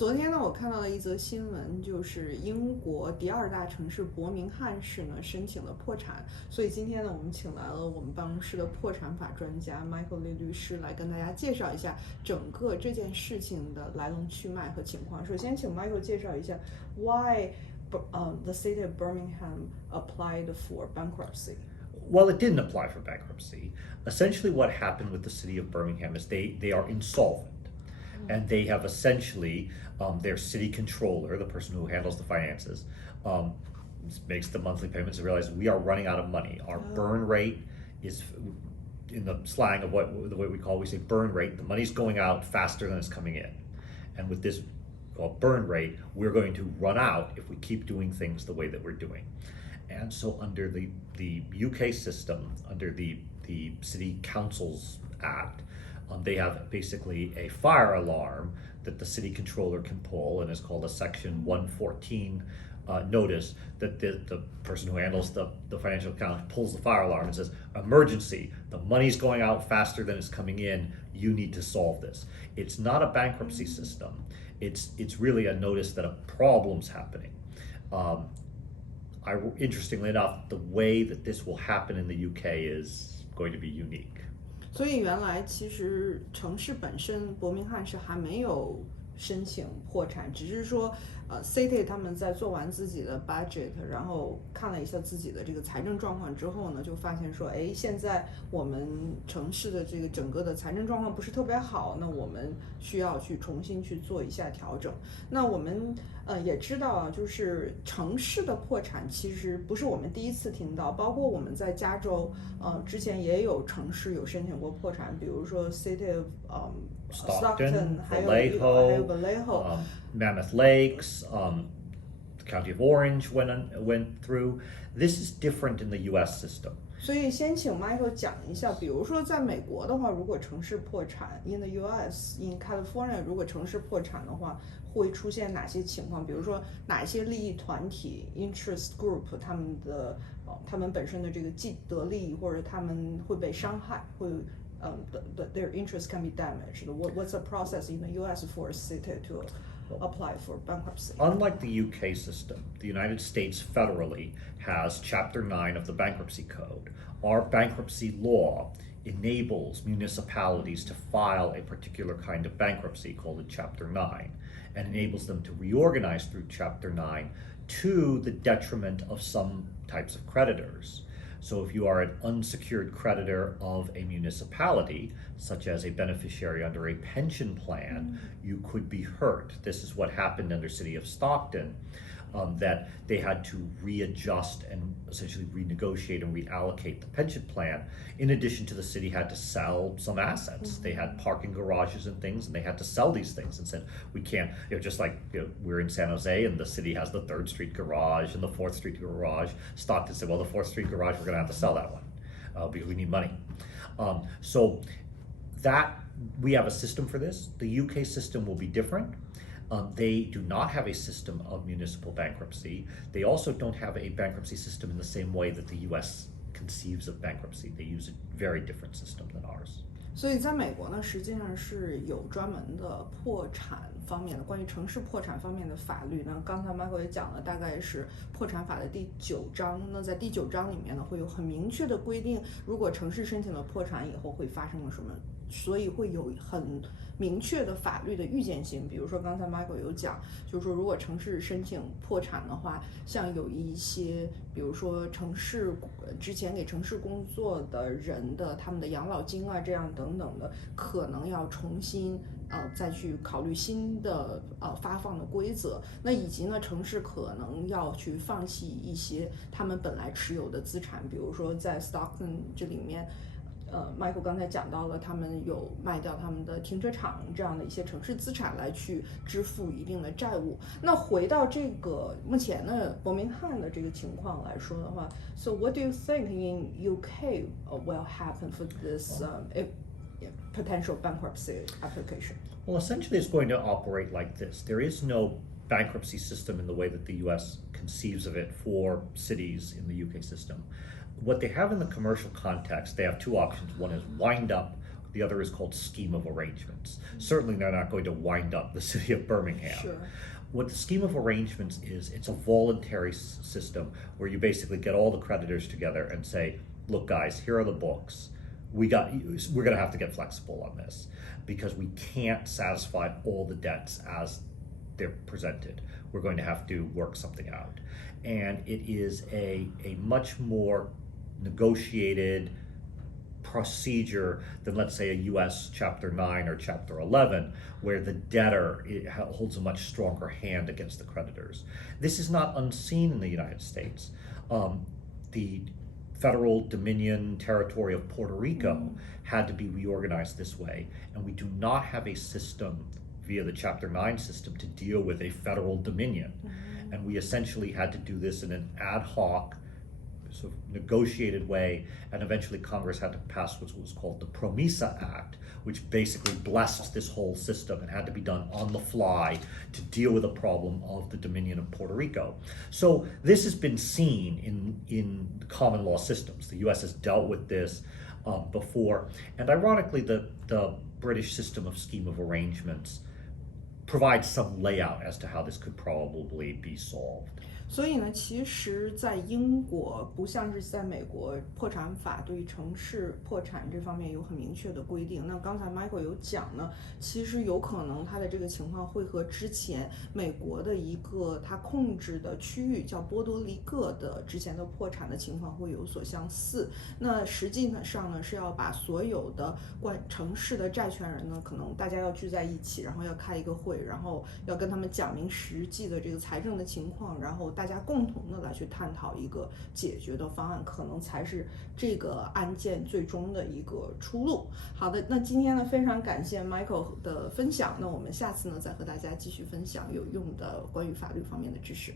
昨天呢，我看到了一则新闻，就是英国第二大城市伯明翰市呢申请了破产。所以今天呢，我们请来了我们办公室的破产法专家 Michael Lee 律师来跟大家介绍一下整个这件事情的来龙去脉和情况。首先，请 Michael 介绍一下 why the city of Birmingham applied for bankruptcy. Well, it didn't apply for bankruptcy. Essentially, what happened with the city of Birmingham is they are insolvent. And they have essentially, their city controller, the person who handles the finances, makes the monthly payments and realizes we are running out of money. Our burn rate is, in the slang of the way we say burn rate, the money's going out faster than it's coming in. And with this burn rate, we're going to run out if we keep doing things the way that we're doing. And so under the UK system, under the City Councils Act, they have basically a fire alarm that the city controller can pull, and it's called a Section 114 notice that the person who handles the financial account pulls the fire alarm and says, emergency, the money's going out faster than it's coming in, you need to solve this. It's not a bankruptcy system. It's really a notice that a problem's happening. Interestingly enough, the way that this will happen in the UK is going to be unique. 所以原来其实城市本身伯明翰市还没有申请破产，只是说City 他们在做完自己的 budget， 然后看了一下自己的这个财政状况之后呢，就发现说，哎，现在我们城市的这个整个的财政状况不是特别好，那我们需要去重新去做一下调整。那我们也知道啊，就是城市的破产其实不是我们第一次听到，包括我们在加州之前也有城市有申请过破产，比如说 City of Stockton， 还有 Vallejo， Mammoth Lakes, the County of Orange went through. This is different in the U.S. system. 所以先请 Michael 讲一下，比如说在美国的话，如果城市破产 in the U.S. in California， 如果城市破产的话，会出现哪些情况？比如说哪些利益团体 interest group 他们本身的这个既得利益，或者他们会被伤害，会their interest can be damaged. What's the process in the U.S. for a city to apply for bankruptcy? Unlike the UK system, the United States federally has Chapter 9 of the Bankruptcy Code. Our bankruptcy law enables municipalities to file a particular kind of bankruptcy called a Chapter 9, and enables them to reorganize through Chapter 9 to the detriment of some types of creditors. So if you are an unsecured creditor of a municipality, such as a beneficiary under a pension plan, you could be hurt. This is what happened under City of Stockton, that they had to readjust and essentially renegotiate and reallocate the pension plan. In addition to, the city had to sell some assets. They had parking garages and things, and they had to sell these things and said, we can't, just like we're in San Jose and the city has the 3rd Street garage and the 4th Street garage. Stockton said, well, the 4th Street garage, we're gonna have to sell that one because we need money. So that, we have a system for this. The UK system will be different. They do not have a system of municipal bankruptcy. They also don't have a bankruptcy system in the same way that the U.S. conceives of bankruptcy. They use a very different system than ours. 所以在美国呢，实际上是有专门的破产方面的，关于城市破产方面的法律呢。刚才 Michael 也讲了，大概是破产法的第9章。那在第9章里面呢，会有很明确的规定，如果城市申请了破产以后会发生了什么，所以会有很明确的法律的预见性。比如说刚才 Michael 有讲，就是说如果城市申请破产的话，像有一些，比如说城市之前给城市工作的人的他们的养老金啊，这样等等的，可能要重新再去考虑新的发放的规则。那以及呢，城市可能要去放弃一些他们本来持有的资产，比如说在 Stockton 这里面。Michael 刚才讲到了，他们有卖掉他们的停车场这样的一些城市资产来去支付一定的债务。那回到这个目前的伯明翰的这个情况来说的话 ，So what do you think in UK will happen for this potential bankruptcy application? Well, essentially, it's going to operate like this. There is no bankruptcy system in the way that the U.S. conceives of it for cities in the UK system. What they have in the commercial context, they have two options. One is wind up The other is called scheme of arrangements. Certainly they're not going to wind up the city of Birmingham. Sure. What the scheme of arrangements is, it's a voluntary system where you basically get all the creditors together and say, look guys, here are the books. We're going to have to get flexible on this because we can't satisfy all the debts as they're presented. We're going to have to work something out. And it is a much more negotiated procedure than, let's say, a U.S. Chapter 9 or Chapter 11, where the debtor holds a much stronger hand against the creditors. This is not unseen in the United States. The federal dominion territory of Puerto Rico had to be reorganized this way, and we do not have a system via the Chapter 9 system to deal with a federal dominion. And we essentially had to do this in an ad hoc, sort of negotiated way, and eventually Congress had to pass what was called the PROMESA Act, which basically blessed this whole system and had to be done on the fly to deal with the problem of the Dominion of Puerto Rico. So this has been seen in common law systems. The U.S. has dealt with this before, and ironically, the British system of scheme of arrangements provides some layout as to how this could probably be solved. 所以呢，其实，在英国不像是在美国，破产法对于城市破产这方面有很明确的规定。那刚才 Michael 有讲呢，其实有可能他的这个情况会和之前美国的一个他控制的区域叫波多黎各的之前的破产的情况会有所相似。那实际上呢，是要把所有的城市的债权人呢，可能大家要聚在一起，然后要开一个会，然后要跟他们讲明实际的这个财政的情况，然后大家共同的来去探讨一个解决的方案，可能才是这个案件最终的一个出路。好的，那今天呢，非常感谢 Michael 的分享，那我们下次呢再和大家继续分享有用的关于法律方面的知识。